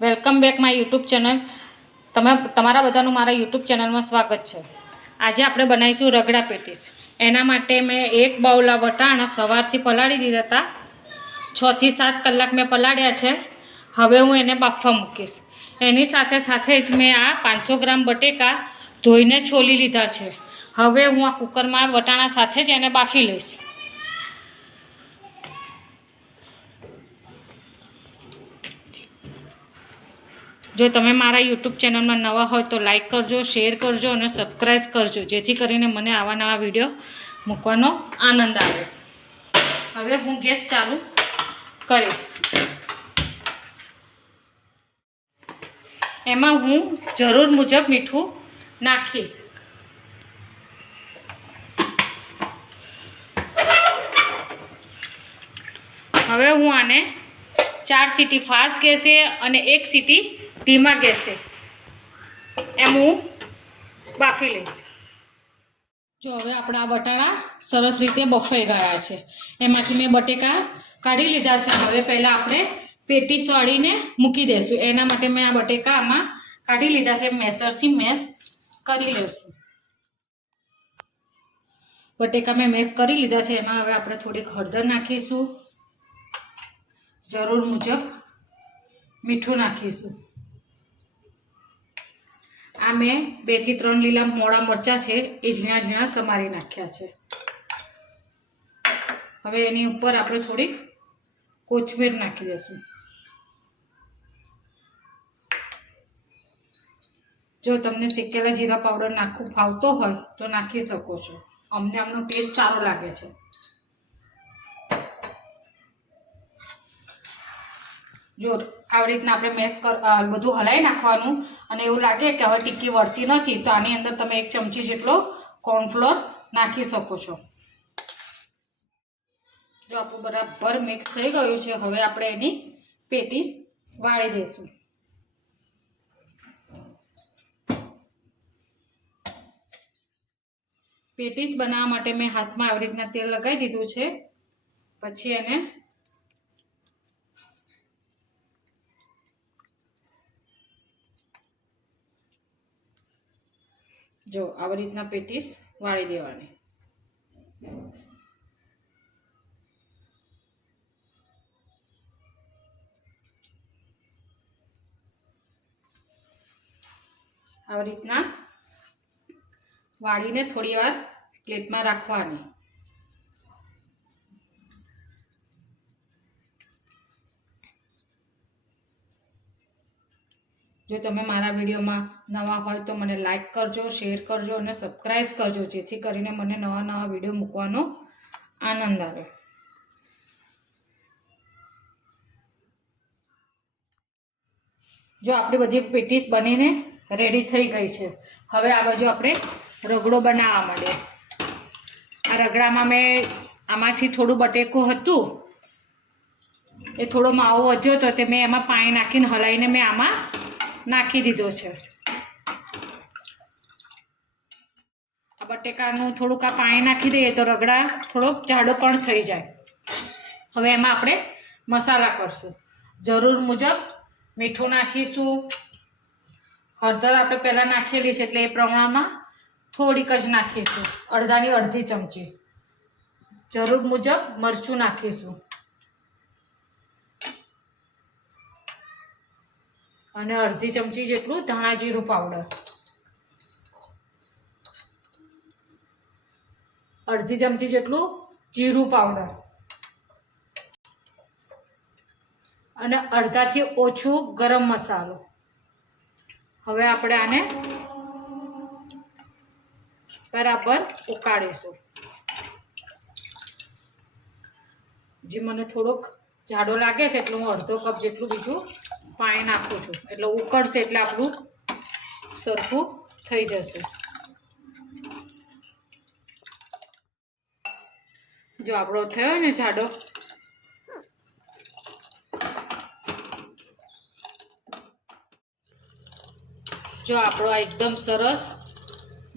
Welcome back my YouTube channel. તમારા બધાનું મારા યુટ્યુબ ચેનલમાં સ્વાગત છે. આજે આપણે બનાવીશું રગડા પેટીસ. એના માટે મેં એક બાઉલ વટાણા સવારથી પલાળી દીધા હતા. 6 થી 7 કલાક મેં પલાળ્યા છે. હવે હું એને બાફવા મૂકીશ. એની સાથે સાથે જ મેં આ 500 ગ્રામ બટેકા ધોઈને છોલી લીધા છે. હવે હું આ કુકરમાં વટાણા સાથે જ એને બાફી લઈશ. જો તમે મારા યુટ્યુબ ચેનલમાં નવા હોય તો લાઈક કરજો, શેર કરજો અને સબસ્ક્રાઈબ કરજો, જેથી કરીને મને આવા નવા વિડીયો મૂકવાનો આનંદ આવે. હવે હું ગેસ ચાલુ કરીશ. એમાં હું જરૂર મુજબ મીઠું નાખીશ. હવે હું આને 4 સીટી ફાસ્ટ ગેસે અને 1 સીટી ધીમા ગેસે એમ હું બાફી લઈશ. જો હવે આપણા વટાણા સરસ રીતે બફાઈ ગયા છે. એમાંથી મેં બટેકા કાઢી લીધા છે. હવે પહેલાં આપણે પેટીસ વાળીને મૂકી દઈશું. એના માટે મેં આ બટેકા આમાં કાઢી લીધા છે. મેસરથી મેશ કરી લઈશું. બટેકા મેં મેશ કરી લીધા છે. એમાં હવે આપણે થોડીક હળદર નાખીશું. જરૂર મુજબ મીઠું નાખીશું. આ મેં 2 થી 3 લીલા મોળા મરચાં છે એ ઝીણા ઝીણા સમારી નાખ્યા છે. હવે એની ઉપર આપણે થોડીક કોથમીર નાખી દઈશું. જો તમને શેકેલા જીરા પાવડર નાખવું ફાવતો હોય તો નાખી શકો છો. અમને આમનો ટેસ્ટ સારો લાગે છે. જો આવી રીતના આપણે મેશ બધું હલાવી નાખવાનું. અને એવું લાગે કે હવે ટિક્કી વળતી નથી તો આની અંદર તમે 1 ચમચી જેટલો કોર્નફ્લોર નાખી શકો છો. જો આપણું બરાબર મિક્સ થઈ ગયું છે. હવે આપણે એની પેટીસ વાળી દઈશું. પેટીસ બનાવવા માટે મેં હાથમાં આવી રીતના તેલ લગાવી દીધું છે. પછી એને જો આવી રીતના પેટીસ વાળી દેવાની. આવી રીતના વાળીને થોડી વાર પ્લેટમાં રાખવાની. જો તમે મારા વિડીયોમાં નવા હોય તો મને લાઈક કરજો, શેર કરજો અને સબસ્ક્રાઈબ કરજો, જેથી કરીને મને નવા નવા વિડીયો મૂકવાનો આનંદ આવે. જો આપણી બધી પેટીસ બનીને રેડી થઈ ગઈ છે. હવે આ બાજુ આપણે રગડો બનાવવા માંડીએ. આ રગડામાં મેં આમાંથી થોડું બટેકું હતું એ થોડો માવો વધ્યો હતો તે મેં એમાં પાણી નાખીને હલાવીને મેં આમાં નાખી દીધો છે. આ બટેકાનું થોડુંક આ પાણી નાખી દઈએ તો રગડા થોડોક જાડો પણ થઈ જાય. હવે એમાં આપણે મસાલા કરશું. જરૂર મુજબ મીઠું નાખીશું. હળદર આપણે પહેલાં નાખેલી છે એટલે એ પ્રમાણમાં થોડીક જ નાખીશું. અડધાની અડધી ચમચી. જરૂર મુજબ મરચું નાખીશું. અને અડધી ચમચી જેટલું ધાણા જીરું પાવડર. અડધી ચમચી જેટલું જીરું પાવડર. અને અડધાથી ઓછું ગરમ મસાલો. હવે આપણે આને બરાબર ઉકાળીશું. જે મને થોડોક જાડો લાગે છે એટલે હું અડધો કપ જેટલું બીજું પાણી નાખું છું. એટલે ઉકળશે એટલે આપણું સરખું થઈ જશે. જો આપણો થયો ને જાડો, જો આપણો એકદમ સરસ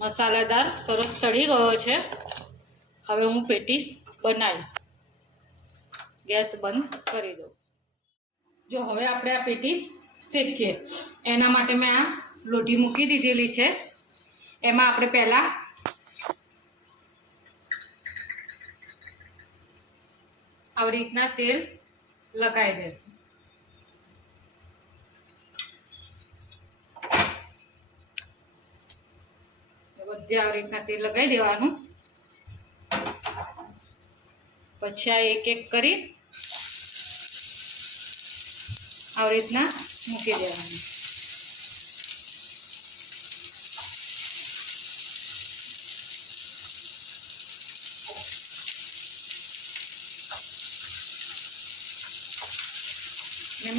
મસાલાદાર સરસ ચડી ગયો છે. હવે હું પેટીસ બનાવીશ. ગેસ બંધ કરી દઉં. જો હવે આપણે આ પેટીસ શેકીએ. એના માટે મેં આ લોઢી મૂકી દીધેલી છે. એમાં આપણે પહેલાં આવી રીતના તેલ લગાવી દઈશું. બધે આવી રીતના તેલ લગાવી દેવાનું. પછી આ એક એક કરી આવી રીતના મૂકી દેવાનું.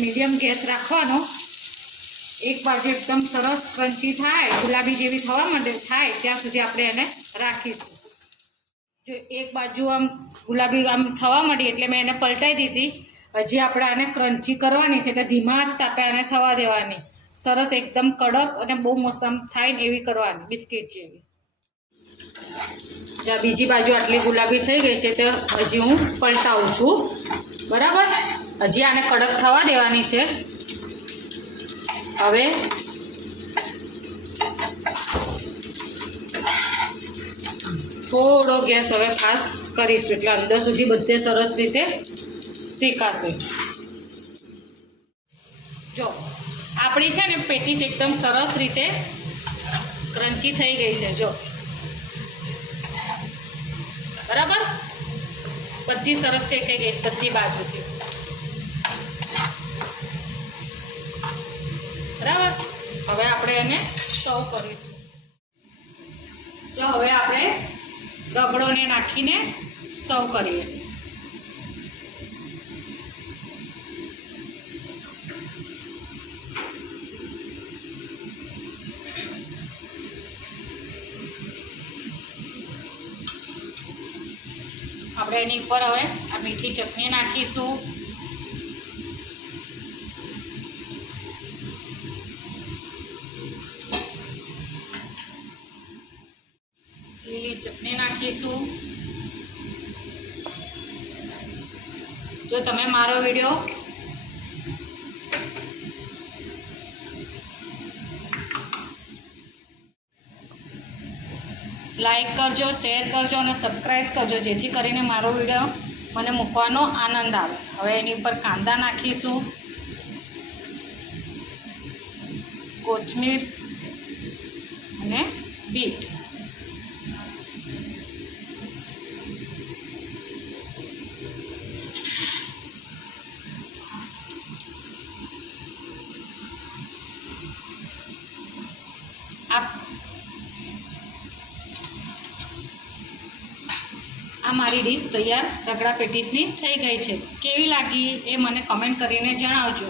મીડિયમ ગેસ રાખવાનો. એક બાજુ એકદમ સરસ ક્રન્ચી થાય, ગુલાબી જેવી થવા માંડે થાય ત્યાં સુધી આપણે એને રાખીશું. જો એક બાજુ આમ ગુલાબી આમ થવા માંડી એટલે મેં એને પલટાઈ દીધી. હજી આપણે આને ક્રન્ચી કરવાની છે એટલે ધીમા તાપે આને થવા દેવાની. સરસ એકદમ કડક અને બહુ મસ્ત આમ થાય ને એવી કરવાની, બિસ્કિટ જેવી. જ્યાં બીજી બાજુ આટલી ગુલાબી થઈ ગઈ છે તો હજી હું પલટાવું છું. બરાબર, હજી આને કડક થવા દેવાની છે. હવે થોડો ગેસ હવે ફાસ્ટ કરીશું એટલે અંદર સુધી બધે સરસ રીતે શેકાશે. જો આપણી છે ને પેટીસ એકદમ સરસ રીતે ક્રન્ચી થઈ ગઈ છે. જો બરાબર, બધી સરસ શેકાઈ ગઈ છે બધી બાજુથી. બરાબર, હવે આપણે એને સર્વ કરીશું. તો હવે આપણે રગડોને નાખીને સર્વ કરીએ. આપણે એની ઉપર હવે આ મીઠી ચટણી નાખીશું. લીલી ચટણી નાખીશું. જો તમે મારો વિડીયો લાઈક કરજો, શેર કરજો અને સબસ્ક્રાઈબ કરજો જેથી કરીને મારો વિડીયો મને મૂકવાનો આનંદ આવે. હવે એની ઉપર કાંદા નાખીશું, કોથમીર અને બીટ. આ મારી ડીશ તૈયાર રગડા પેટીસની થઈ ગઈ છે. કેવી લાગી એ મને કમેન્ટ કરીને જણાવજો.